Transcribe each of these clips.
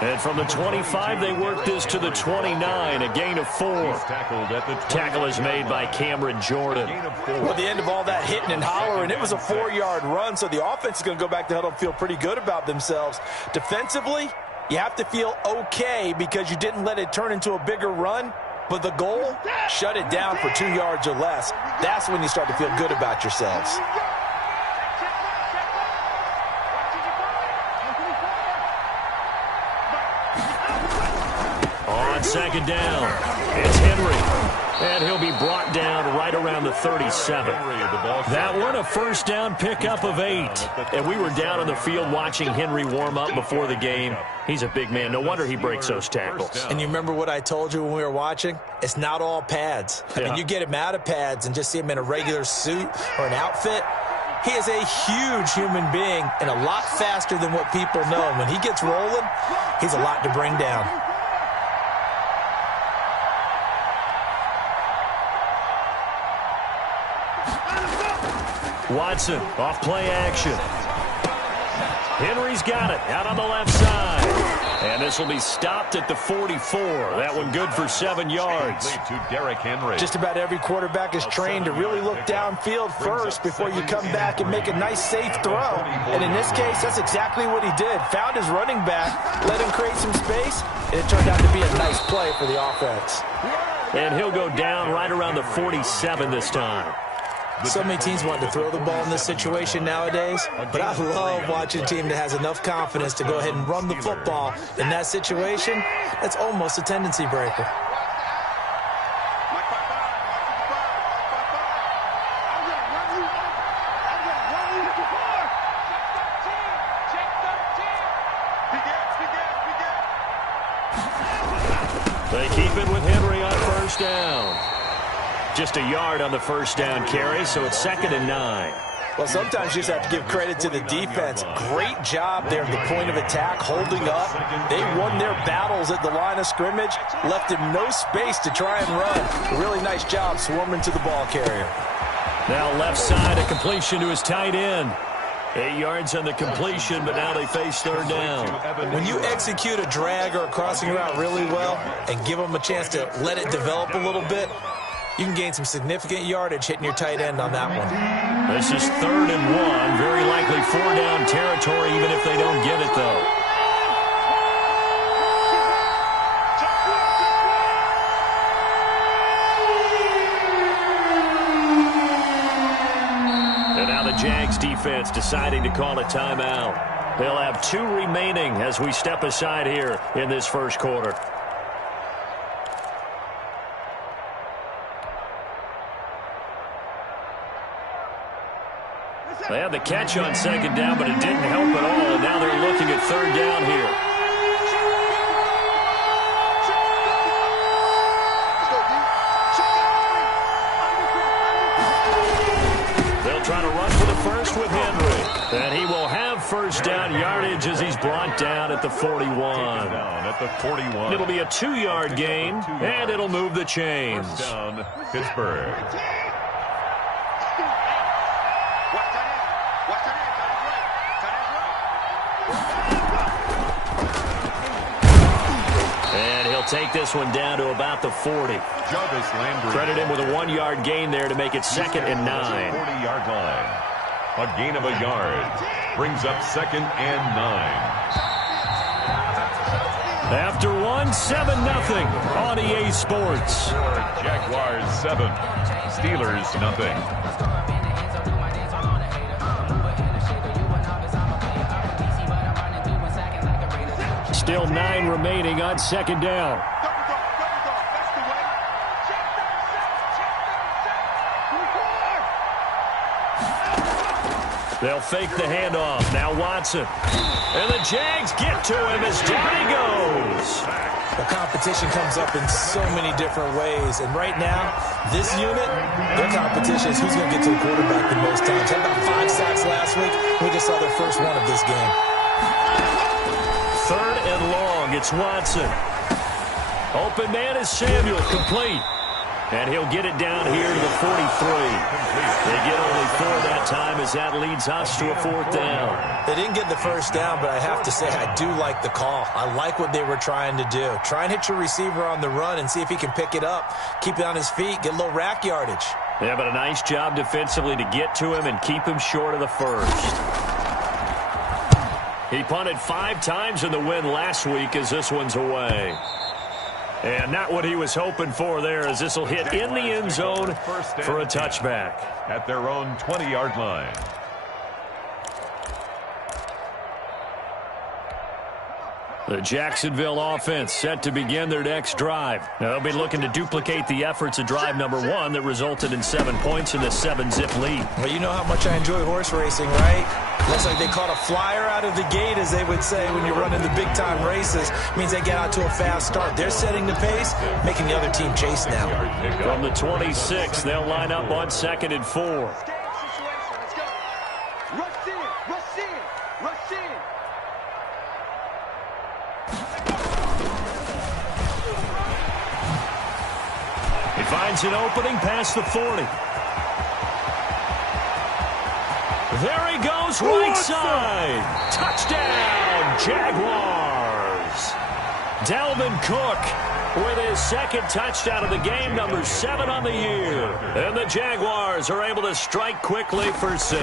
And from the 25, they work this to the 29, a gain of 4. Tackle is made by Cameron Jordan. Well, the end of all that hitting and hollering, it was a 4-yard run, so the offense is going to go back to huddle and feel pretty good about themselves. Defensively, you have to feel okay because you didn't let it turn into a bigger run, but the goal, shut it down for 2 yards or less. That's when you start to feel good about yourselves. On second down, it's Henry. And he'll be brought down right around the 37. That one, a first down pickup of 8. And we were down on the field watching Henry warm up before the game. He's a big man. No wonder he breaks those tackles. And you remember what I told you when we were watching? It's not all pads. I mean, you get him out of pads and just see him in a regular suit or an outfit. He is a huge human being and a lot faster than what people know. When he gets rolling, he's a lot to bring down. Watson, off play action. Henry's got it, out on the left side. And this will be stopped at the 44. That one good for 7 yards. To Derrick Henry. Just about every quarterback is trained to really look downfield first before you come back and make a nice, safe throw. And in this case, that's exactly what he did. Found his running back, let him create some space, and it turned out to be a nice play for the offense. And he'll go down right around the 47 this time. So many teams want to throw the ball in this situation nowadays, but I love watching a team that has enough confidence to go ahead and run the football. In that situation, that's almost a tendency breaker. They keep it with Henry on first down. Just a yard on the first down carry, so it's 2nd and 9. Well, sometimes you just have to give credit to the defense. Great job there at the point of attack, holding up. They won their battles at the line of scrimmage, left him no space to try and run. A really nice job swarming to the ball carrier. Now left side, a completion to his tight end. 8 yards on the completion, but now they face third down. When you execute a drag or a crossing route really well and give them a chance to let it develop a little bit, you can gain some significant yardage hitting your tight end on that one. This is 3rd and 1. Very likely 4-down territory, even if they don't get it, though. And now the Jags defense deciding to call a timeout. They'll have 2 remaining as we step aside here in this first quarter. They had the catch on second down, but it didn't help at all, and now they're looking at third down here. They'll try to run for the first with Henry, and he will have first down yardage as he's brought down at the 41. It'll be a 2-yard gain, and it'll move the chains. First down, Pittsburgh. Take this one down to about the 40. Jarvis Landry. Credit him with a 1-yard gain there to make it 2nd and 9. 40-yard line. A gain of a yard. Brings up 2nd and 9. After 1, 7-0 on EA Sports. Jaguars 7. Steelers nothing. Still 9 remaining on second down. They'll fake the handoff. Now Watson. And the Jags get to him as down he goes. The competition comes up in so many different ways. And right now, this unit, their competition is who's going to get to the quarterback the most times. Had about 5 sacks last week. We just saw their first one of this game. 3rd and long. It's Watson. Open man is Samuel. Complete. And he'll get it down here to the 43. They get only 4 that time as that leads us to a 4th down. They didn't get the first down, but I have to say I do like the call. I like what they were trying to do. Try and hit your receiver on the run and see if he can pick it up, keep it on his feet, get a little rack yardage. Yeah, but a nice job defensively to get to him and keep him short of the first. He punted 5 times in the win last week as this one's away. And not what he was hoping for there, as this will hit in the end zone for a touchback. At their own 20-yard line. The Jacksonville offense set to begin their next drive. Now, they'll be looking to duplicate the efforts of drive number 1 that resulted in 7 points in the 7-zip lead. Well, you know how much I enjoy horse racing, right? Looks like they caught a flyer out of the gate, as they would say when you're running the big-time races. Means they get out to a fast start. They're setting the pace, making the other team chase now. From the 26, they'll line up on 2nd and 4. He finds an opening past the 40. There he goes, right side. Touchdown, Jaguars. Dalvin Cook with his 2nd touchdown of the game, number 7 on the year. And the Jaguars are able to strike quickly for 6.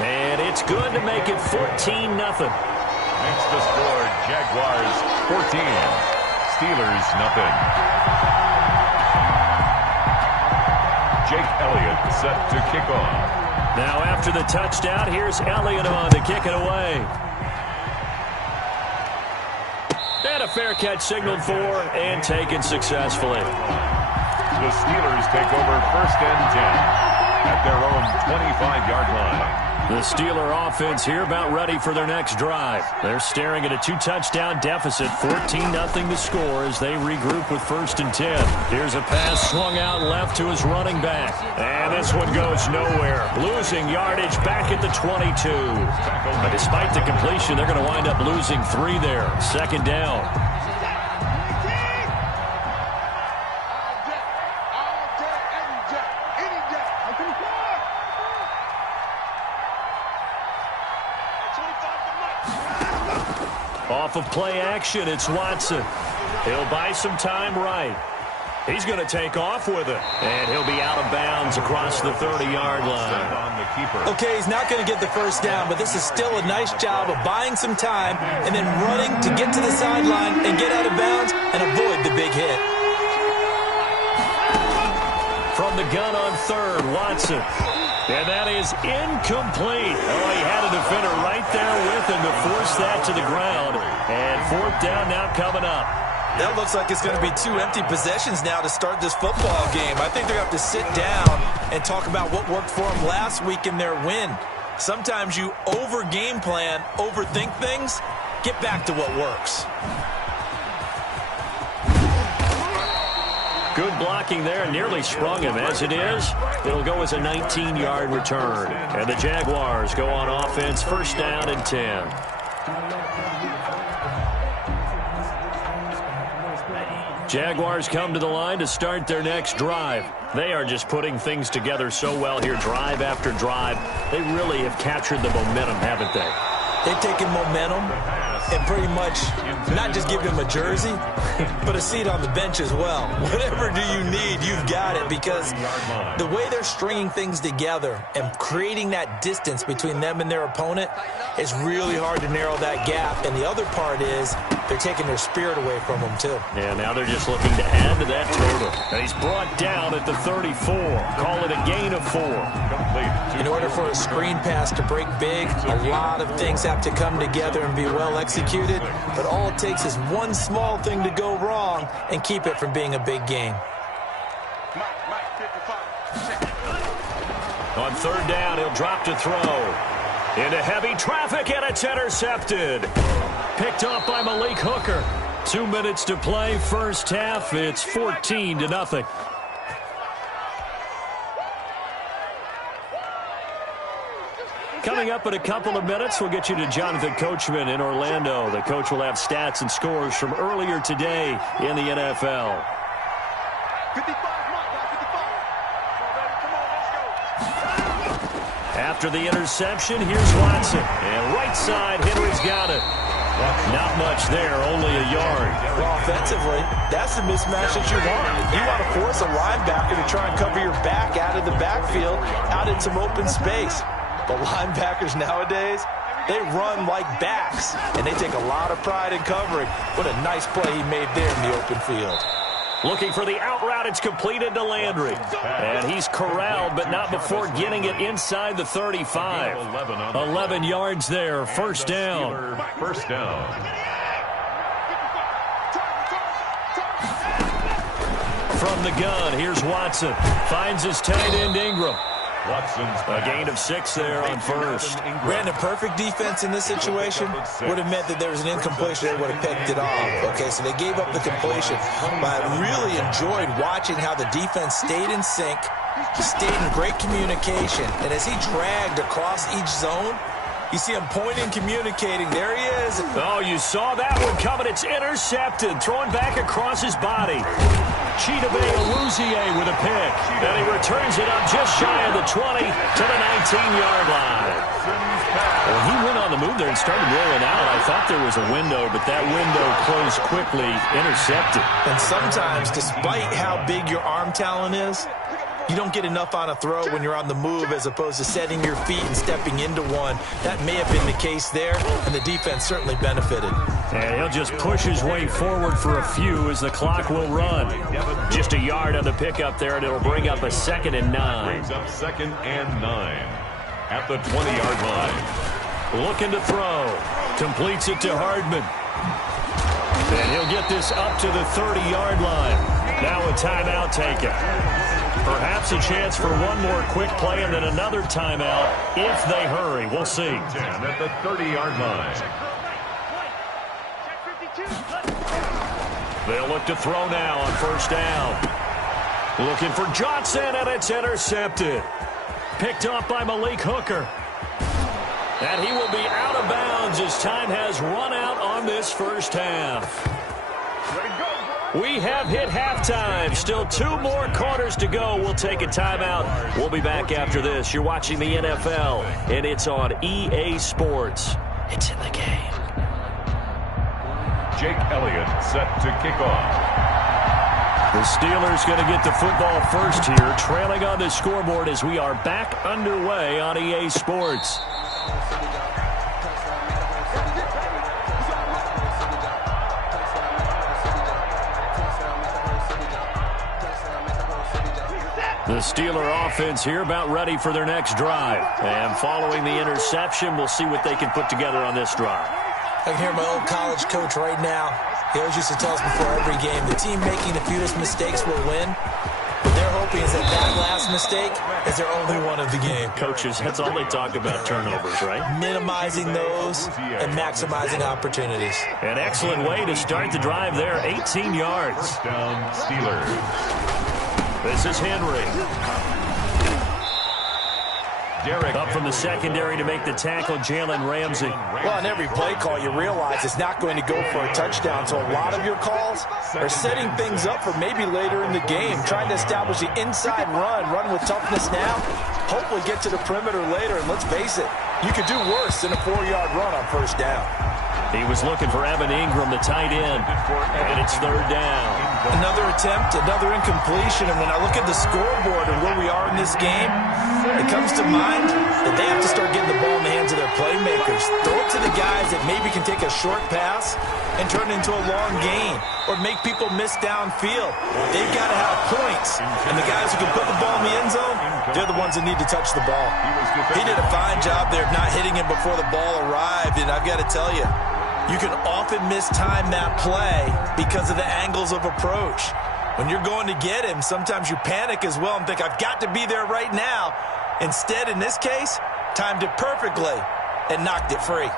And it's good to make it 14-0. Makes the score Jaguars 14. Steelers nothing. Jake Elliott set to kick off. Now after the touchdown, here's Elliott on to kick it away. And a fair catch signaled for and taken successfully. The Steelers take over 1st and 10 at their own 25-yard line. The Steeler offense here about ready for their next drive. They're staring at a 2-touchdown deficit, 14-0 to score as they regroup with 1st and 10. Here's a pass swung out left to his running back. And this one goes nowhere. Losing yardage back at the 22. But despite the completion, they're going to wind up losing 3 there. 2nd down. Off of play action, it's Watson. He'll buy some time right. He's going to take off with it. And he'll be out of bounds across the 30-yard line. Okay, he's not going to get the first down, but this is still a nice job of buying some time and then running to get to the sideline and get out of bounds and avoid the big hit. From the gun on 3rd, Watson. And that is incomplete. Oh, he had a defender right there with him to force that to the ground. And 4th down now coming up. That looks like it's going to be 2 empty possessions now to start this football game. I think they're going to have to sit down and talk about what worked for them last week in their win. Sometimes you over-game plan, overthink things. Get back to what works. Good blocking there, nearly sprung him. As it is, it'll go as a 19-yard return. And the Jaguars go on offense, 1st down and 10. Jaguars come to the line to start their next drive. They are just putting things together so well here, drive after drive. They really have captured the momentum, haven't they? They've taken momentum and pretty much not just given him a jersey, but a seat on the bench as well. Whatever do you need, you've got it, because the way they're stringing things together and creating that distance between them and their opponent is really hard to narrow that gap. And the other part is they're taking their spirit away from them, too. Yeah, now they're just looking to add to that total. And he's brought down at the 34. Call it a gain of 4. In order for a screen pass to break big, a lot of things have to come together and be well executed. But all it takes is one small thing to go wrong and keep it from being a big game. On 3rd down, he'll drop to throw. Into heavy traffic, and it's intercepted. Picked off by Malik Hooker. 2 minutes to play, 1st half. It's 14-0. Coming up in a couple of minutes, we'll get you to Jonathan Coachman in Orlando. The coach will have stats and scores from earlier today in the NFL. 55, After the interception, here's Watson. And right side, Henry's got it. Not much there, only a yard. Well, offensively, that's the mismatch that you want. You want to force a linebacker to try and cover your back out of the backfield, out in some open space. But linebackers nowadays, they run like backs, and they take a lot of pride in covering. What a nice play he made there in the open field. Looking for the out route. It's completed to Landry. And he's corralled, but not before getting it inside the 35. 11 yards there. First down. First down. From the gun, here's Watson. Finds his tight end Ingram. A gain of 6 there on first. Brandon, perfect defense in this situation would have meant that there was an incompletion. They would have picked it off. Okay, so they gave up the completion. But I really enjoyed watching how the defense stayed in sync, stayed in great communication. And as he dragged across each zone, you see him pointing, communicating. There he is. Oh, you saw that one coming. It's intercepted. Throwing back across his body. Chidobe Awuzie with a pick. And he returns it up just shy of the 20 to the 19-yard line. Well, he went on the move there and started rolling out. I thought there was a window, but that window closed quickly, intercepted. And sometimes, despite how big your arm talent is, you don't get enough on a throw when you're on the move as opposed to setting your feet and stepping into one. That may have been the case there, and the defense certainly benefited. And he'll just push his way forward for a few as the clock will run. Just a yard on the pickup there, and it'll bring up a 2nd and 9. Brings up 2nd and 9 at the 20-yard line. Looking to throw. Completes it to Hardman. And he'll get this up to the 30-yard line. Now a timeout taken. Perhaps a chance for one more quick play and then another timeout if they hurry. We'll see. 10 at the 30-yard line. They'll look to throw now on first down. Looking for Johnson, and it's intercepted. Picked up by Malik Hooker. And he will be out of bounds as time has run out on this first half. We have hit halftime. Still 2 more quarters to go. We'll take a timeout. We'll be back after this. You're watching the NFL, and it's on EA Sports. It's in the game. Jake Elliott set to kick off. The Steelers going to get the football first here, trailing on the scoreboard as we are back underway on EA Sports. The Steeler offense here about ready for their next drive. And following the interception, we'll see what they can put together on this drive. I can hear my old college coach right now. He always used to tell us before every game, the team making the fewest mistakes will win. What they're hoping is that that last mistake is their only one of the game. Coaches, that's all they talk about, turnovers, right? Minimizing those and maximizing opportunities. An excellent way to start the drive there, 18 yards. First down, Steelers. This is Henry. Derek Up from the secondary to make the tackle, Jalen Ramsey. Well, on every play call, you realize it's not going to go for a touchdown. So a lot of your calls are setting things up for maybe later in the game, trying to establish the inside run with toughness now, hopefully get to the perimeter later. And let's face it, you could do worse than a 4-yard run on first down. He was looking for Evan Ingram, the tight end, and it's third down. Another attempt, another incompletion, and when I look at the scoreboard and where we are in this game, it comes to mind that they have to start getting the ball in the hands of their playmakers. Throw it to the guys that maybe can take a short pass and turn it into a long gain or make people miss downfield. They've got to have points, and the guys who can put the ball in the end zone, they're the ones that need to touch the ball. He did a fine job there of not hitting him before the ball arrived, and I've got to tell you, you can often mistime that play because of the angles of approach. When you're going to get him, sometimes you panic as well and think, I've got to be there right now. Instead, in this case, timed it perfectly and knocked it free.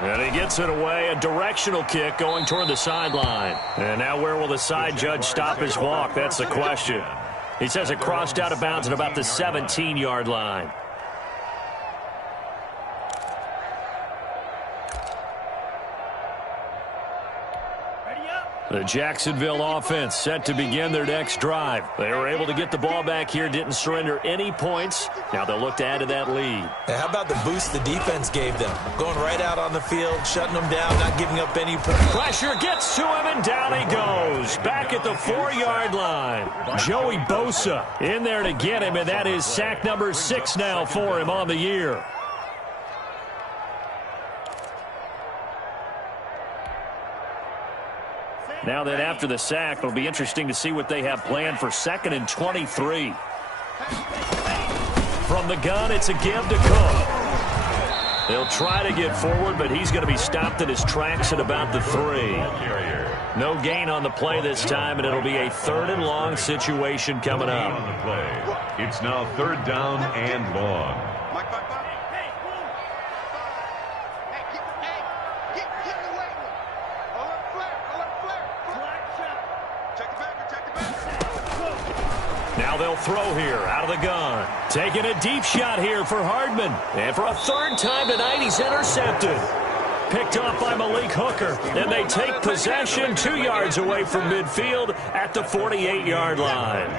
And he gets it away, a directional kick going toward the sideline. And now where will the side judge stop his walk? That's the question. He says it crossed out of bounds at about the 17-yard line. The Jacksonville offense set to begin their next drive. They were able to get the ball back here, didn't surrender any points. Now they'll look to add to that lead. How about the boost the defense gave them? Going right out on the field, shutting them down, not giving up any points. Pressure gets to him, and down he goes. Back at the 4-yard line. Joey Bosa in there to get him, and that is sack number 6 now for him on the year. Now that after the sack, it'll be interesting to see what they have planned for 2nd and 23. From the gun, it's a give to Cook. They'll try to get forward, but he's going to be stopped in his tracks at about the 3. No gain on the play this time, and it'll be a 3rd and long situation coming up. It's now 3rd down and long. Now they'll throw here out of the gun. Taking a deep shot here for Hardman. And for a 3rd time tonight, he's intercepted. Picked off by Malik Hooker. And they take possession 2 yards away from midfield at the 48-yard line.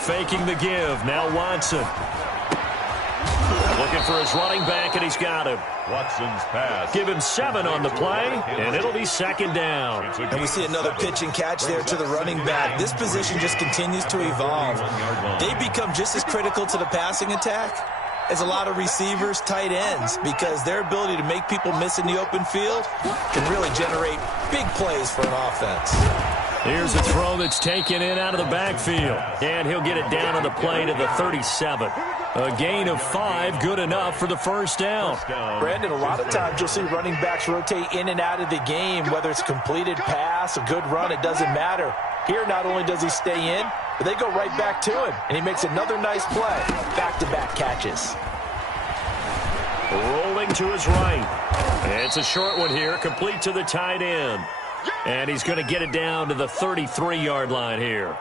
Faking the give. Now Watson. Looking for his running back, and he's got him. Watson's pass. Give him 7 on the play, and it'll be 2nd down. And we see another pitch and catch there to the running back. This position just continues to evolve. They become just as critical to the passing attack as a lot of receivers, tight ends, because their ability to make people miss in the open field can really generate big plays for an offense. Here's a throw that's taken in out of the backfield. And he'll get it down on the play to the 37. A gain of 5, good enough for the 1st down. Brandon, a lot of times you'll see running backs rotate in and out of the game, whether it's completed pass, a good run, it doesn't matter. Here, not only does he stay in, but they go right back to him, and he makes another nice play. Back-to-back catches. Rolling to his right. And it's a short one here, complete to the tight end. And he's going to get it down to the 33-yard line here.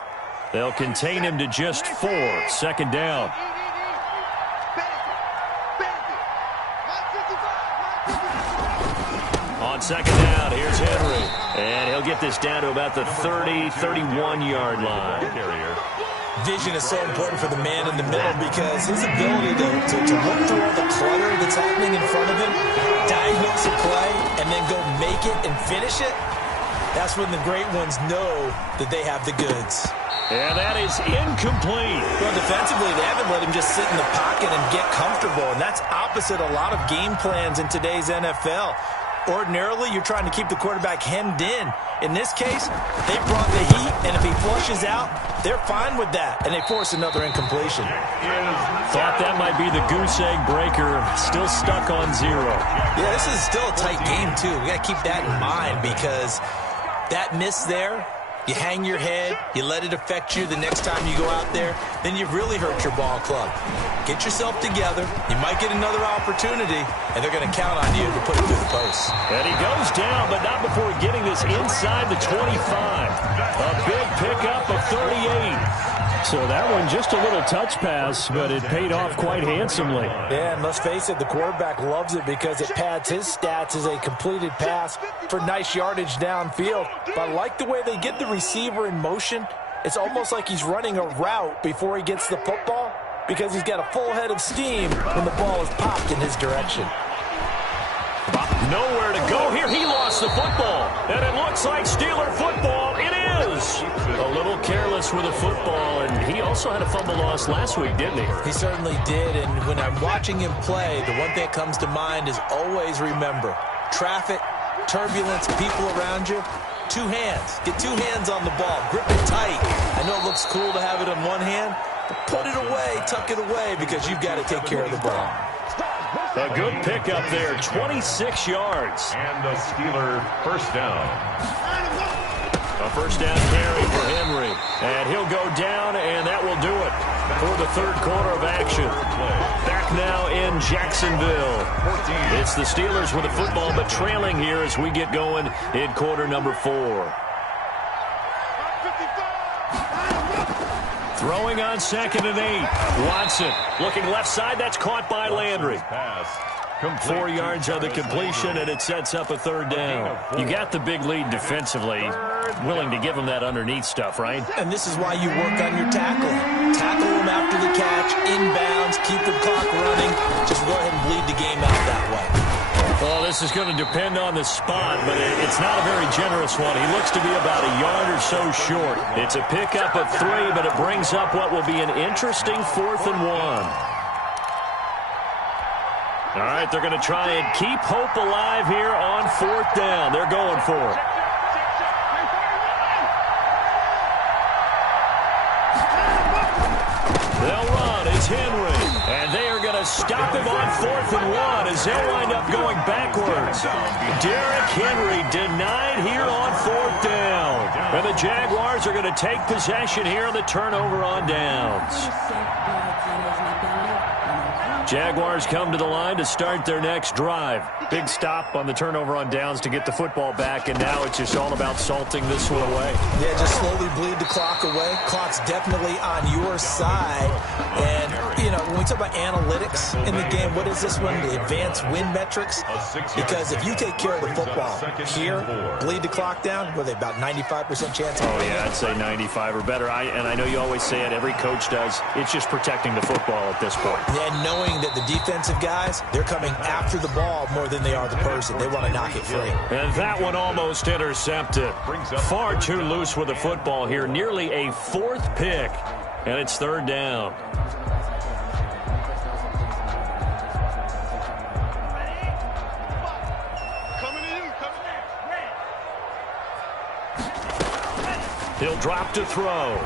They'll contain him to just 4, 2nd down. On 2nd down, here's Henry. And he'll get this down to about the 30, 31-yard line. Vision is so important for the man in the middle because his ability to look through all the clutter that's happening in front of him, diagnose a play, and then go make it and finish it, that's when the great ones know that they have the goods. And that is incomplete. Well, defensively, they haven't let him just sit in the pocket and get comfortable, and that's opposite a lot of game plans in today's NFL. Ordinarily, you're trying to keep the quarterback hemmed in. In this case, they brought the heat, and if he flushes out, they're fine with that, and they force another incompletion. Thought that might be the goose egg breaker. Still stuck on 0. Yeah, this is still a tight game, too. We got to keep that in mind because that miss there, you hang your head, you let it affect you the next time you go out there, then you've really hurt your ball club. Get yourself together. You might get another opportunity, and they're going to count on you to put it through the post. And he goes down, but not before getting this inside the 25. A big pickup of 38. So that one just a little touch pass, but it paid off quite handsomely. Yeah, and let's face it, the quarterback loves it because it pads his stats as a completed pass for nice yardage downfield. But I like the way they get the receiver in motion. It's almost like he's running a route before he gets the football because he's got a full head of steam when the ball is popped in his direction. Nowhere to go here. He lost the football. And it looks like Steeler football. It is. A little careless with the football. And he also had a fumble loss last week, didn't he? He certainly did. And when I'm watching him play, the one thing that comes to mind is always remember, traffic, turbulence, people around you, 2 hands. Get 2 hands on the ball. Grip it tight. I know it looks cool to have it on one hand, but put it away, tuck it away, because you've got to take care of the ball. A good pickup there, 26 yards. And the Steeler 1st down. A 1st down carry for Henry. And he'll go down, and that will do it for the 3rd quarter of action. Back now in in Jacksonville. It's the Steelers with the football, but trailing here as we get going in quarter number 4. Throwing on 2nd and 8. Watson looking left side. That's caught by Landry. 4 yards on the completion, and it sets up a 3rd down. You got the big lead defensively. Willing to give them that underneath stuff, right? And this is why you work on your tackling. Tackle them after the catch, inbounds, keep the clock running. Just go ahead and bleed the game out that way. Well, this is going to depend on the spot, but it's not a very generous one. He looks to be about a yard or so short. It's a pickup of 3, but it brings up what will be an interesting 4th and 1. All right, they're going to try and keep hope alive here on 4th down. They're going for it. They'll run. It's Henry. And they are going to stop him on 4th and 1 as they'll wind up going backwards. Derrick Henry denied here on 4th down. And the Jaguars are going to take possession here on the turnover on downs. Jaguars come to the line to start their next drive. Big stop on the turnover on downs to get the football back, and now it's just all about salting this one away. Yeah, just slowly bleed the clock away. Clock's definitely on your side. And, you know, when we talk about analytics in the game, what is this one? The advanced win metrics? Because if you take care of the football here, bleed the clock down, what are they, about 95% chance? Oh, yeah, I'd say 95 or better. And I know you always say it, every coach does. It's just protecting the football at this point. Yeah, knowing that the defensive guys, they're coming after the ball more than they are the person. They want to knock it free. And that one almost intercepted. Far too loose with the football here. Nearly a 4th pick. And it's 3rd down. He'll drop to throw.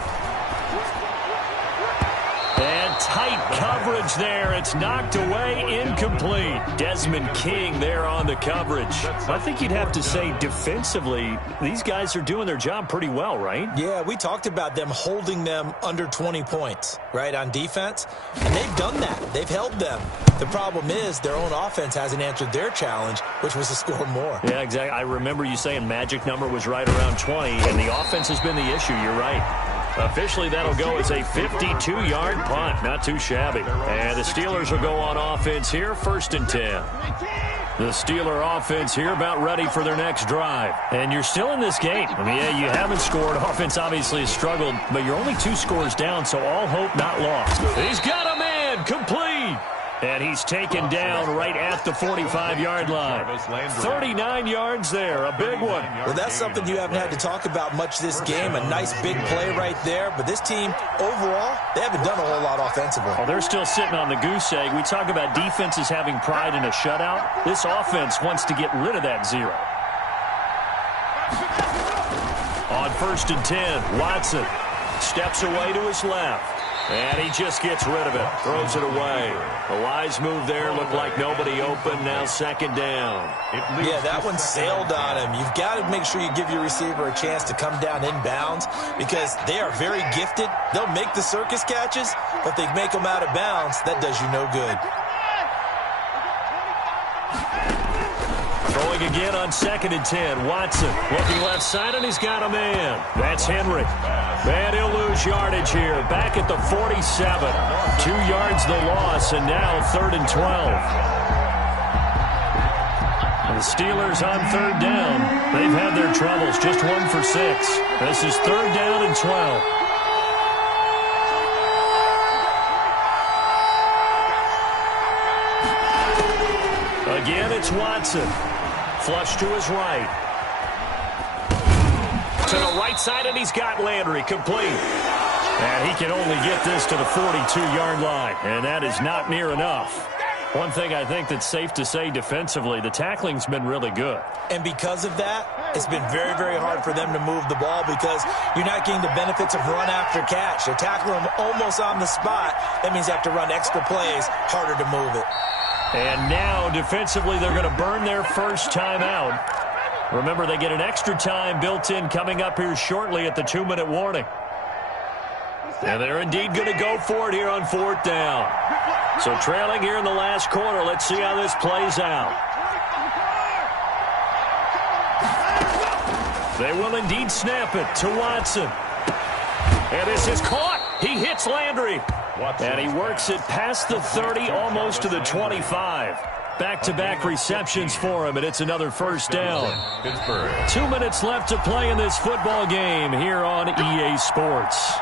And tight coverage there. It's knocked away, incomplete. Desmond King there on the coverage. I think you'd have to say defensively, these guys are doing their job pretty well, right? Yeah, we talked about them holding them under 20 points, right, on defense. And they've done that. They've held them. The problem is their own offense hasn't answered their challenge, which was to score more. Yeah, exactly. I remember you saying magic number was right around 20, and the offense has been the issue. You're right. Officially, that'll go as a 52-yard punt. Not too shabby. And the Steelers will go on offense here, 1st and 10. The Steeler offense here about ready for their next drive. And you're still in this game. I mean, yeah, you haven't scored. Offense obviously has struggled, but you're only 2 scores down, so all hope not lost. He's got a man, complete. And he's taken down right at the 45-yard line. 39 yards there, a big one. Well, that's something you haven't had to talk about much this game. A nice big play right there. But this team, overall, they haven't done a whole lot offensively. Well, they're still sitting on the goose egg. We talk about defenses having pride in a shutout. This offense wants to get rid of that 0. On 1st and 10, Watson steps away to his left. And he just gets rid of it, throws it away. The wise move there, looked like nobody open, now 2nd down. Yeah, that one sailed on him. You've got to make sure you give your receiver a chance to come down inbounds because they are very gifted. They'll make the circus catches, but if they make them out of bounds, that does you no good. Throwing again on 2nd and 10. Watson looking left side, and he's got a man. That's Henry. And he'll lose yardage here. Back at the 47. 2 yards the loss, and now 3rd and 12. The Steelers on 3rd down. They've had their troubles. Just 1 for 6. This is 3rd down and 12. Again, it's Watson. Flush to his right. To the right side, and he's got Landry complete. And he can only get this to the 42-yard line, and that is not near enough. One thing I think that's safe to say defensively, the tackling's been really good. And because of that, it's been very, very hard for them to move the ball because you're not getting the benefits of run after catch. They're tackling them almost on the spot. That means they have to run extra plays, harder to move it. And now, defensively, they're going to burn their first time out. Remember, they get an extra time built in coming up here shortly at the 2-minute warning. And they're indeed going to go for it here on 4th down. So trailing here in the last quarter. Let's see how this plays out. They will indeed snap it to Watson. And this is caught. He hits Landry. And he works it past the 30, almost to the 25. Back-to-back receptions for him, and it's another 1st down. 2 minutes left to play in this football game here on EA Sports.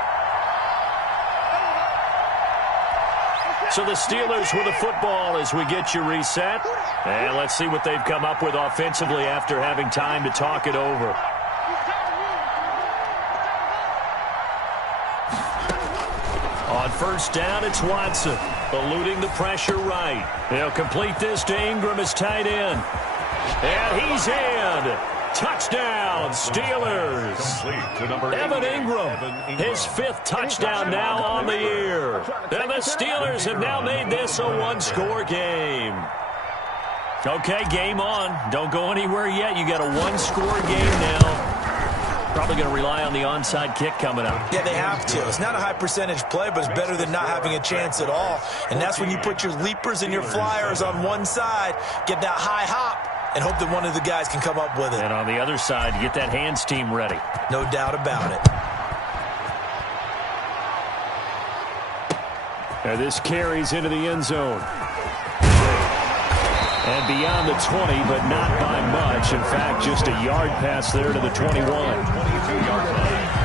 So the Steelers with the football as we get you reset. And let's see what they've come up with offensively after having time to talk it over. On 1st down, it's Watson, eluding the pressure right. They'll complete this to Ingram as tight end. And he's in. Touchdown, Steelers. Evan Ingram, his 5th touchdown now on the year. And the Steelers have now made this a one-score game. Okay, game on. Don't go anywhere yet. You got a one-score game now. Probably going to rely on the onside kick coming up. Yeah, they have to. It's not a high-percentage play, but it's better than not having a chance at all. And that's when you put your leapers and your flyers on one side, get that high hop, and hope that one of the guys can come up with it. And on the other side, get that hands team ready. No doubt about it. And this carries into the end zone. And beyond the 20, but not by much. In fact, just a yard pass there to the 21. 22-yard line.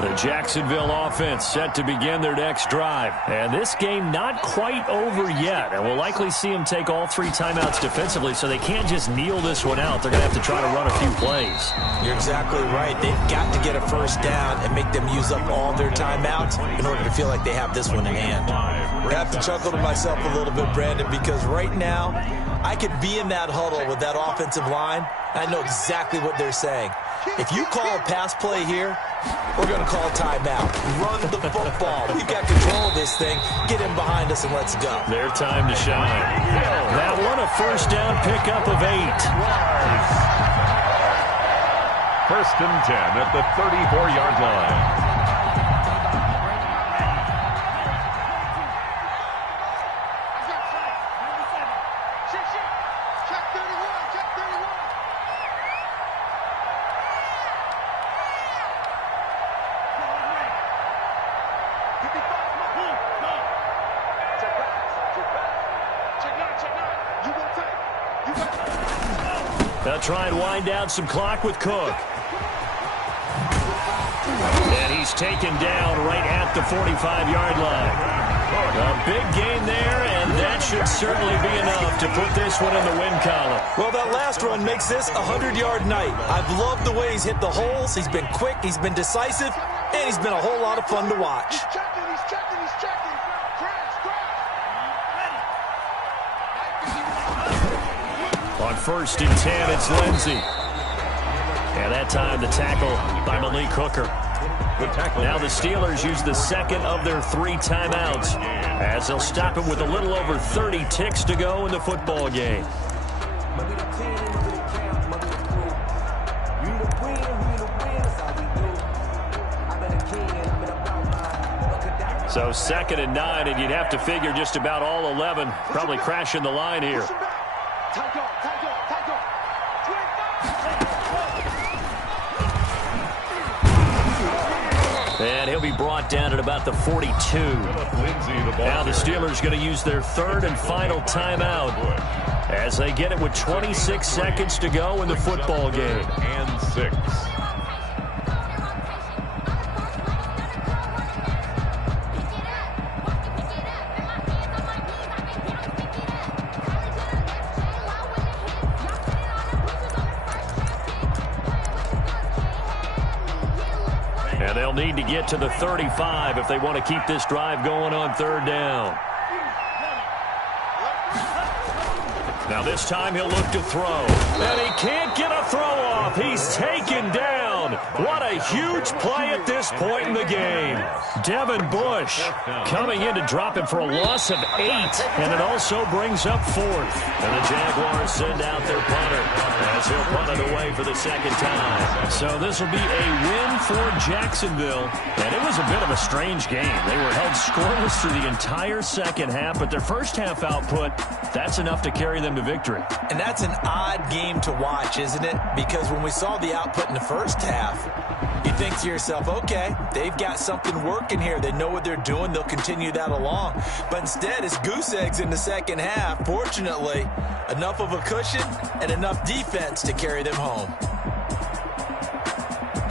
The Jacksonville offense set to begin their next drive. And this game not quite over yet. And we'll likely see them take all 3 timeouts defensively, so they can't just kneel this one out. They're going to have to try to run a few plays. You're exactly right. They've got to get a 1st down and make them use up all their timeouts in order to feel like they have this one in hand. I have to chuckle to myself a little bit, Brandon, because right now I could be in that huddle with that offensive line. I know exactly what they're saying. If you call a pass play here, we're going to call timeout. Run the football. We've got control of this thing. Get him behind us and let's go. Their time to shine. That one a 1st down pickup of 8. 1st and 10 at the 34-yard line. They'll try and wind down some clock with Cook. And he's taken down right at the 45-yard line. A big gain there, and that should certainly be enough to put this one in the win column. Well, that last run makes this a 100-yard night. I've loved the way he's hit the holes. He's been quick, he's been decisive, and he's been a whole lot of fun to watch. On 1st and 10, it's Lindsey. And that time the tackle by Malik Hooker. Now the Steelers use the 2nd of their 3 timeouts as they'll stop it with a little over 30 ticks to go in the football game. So 2nd and 9, and you'd have to figure just about all 11 probably crashing the line here. And he'll be brought down at about the 42. Now the Steelers going to use their 3rd and final timeout as they get it with 26 seconds to go in the football game. And 6. And they'll need to get to the 35 if they want to keep this drive going on 3rd down. Now this time he'll look to throw. And he can't get a throw off. He's taken down. What a huge play at this point in the game. Devin Bush coming in to drop him for a loss of 8. And it also brings up 4th. And the Jaguars send out their punter as he'll punt it away for the second time. So this will be a win for Jacksonville. And it was a bit of a strange game. They were held scoreless through the entire second half, but their first half output, that's enough to carry them to victory. And that's an odd game to watch, isn't it? Because when we saw the output in the first half, you think to yourself, okay, they've got something working here. They know what they're doing. They'll continue that along. But instead, it's goose eggs in the second half. Fortunately, enough of a cushion and enough defense to carry them home.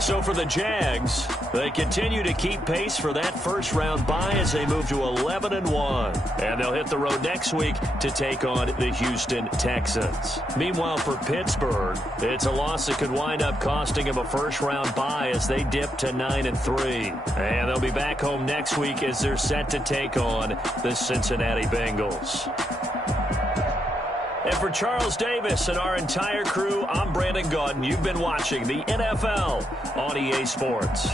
So for the Jags, they continue to keep pace for that first-round bye as they move to 11-1. And they'll hit the road next week to take on the Houston Texans. Meanwhile, for Pittsburgh, it's a loss that could wind up costing them a first-round bye as they dip to 9-3. And they'll be back home next week as they're set to take on the Cincinnati Bengals. And for Charles Davis and our entire crew, I'm Brandon Gaudin. You've been watching the NFL on EA Sports.